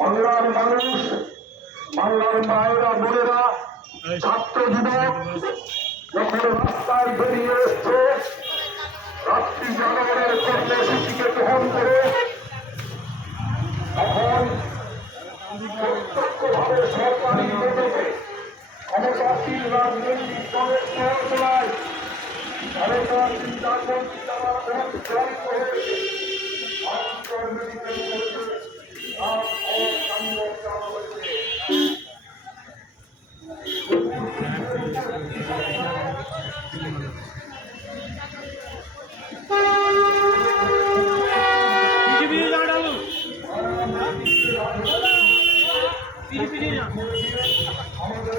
বাংলার মানুষ, বাংলার মায়েরা বোনেরা, ছাত্র যুবক যখন রাস্তায় বেরিয়ে এসছে রাত্রি জাগরণের কর্মসূচিকে গ্রহণ করে, তখন প্রত্যক্ষভাবে সরকারি মদতে ক্ষমতাসীন রাজনৈতিক দলের প্ররোচনায় ক্ষমতাসীন চিন্তামন্ত্রী দ্বারা ভোট প্রয়োগ হয়েছে মেডিকেল কলেজে আমাদের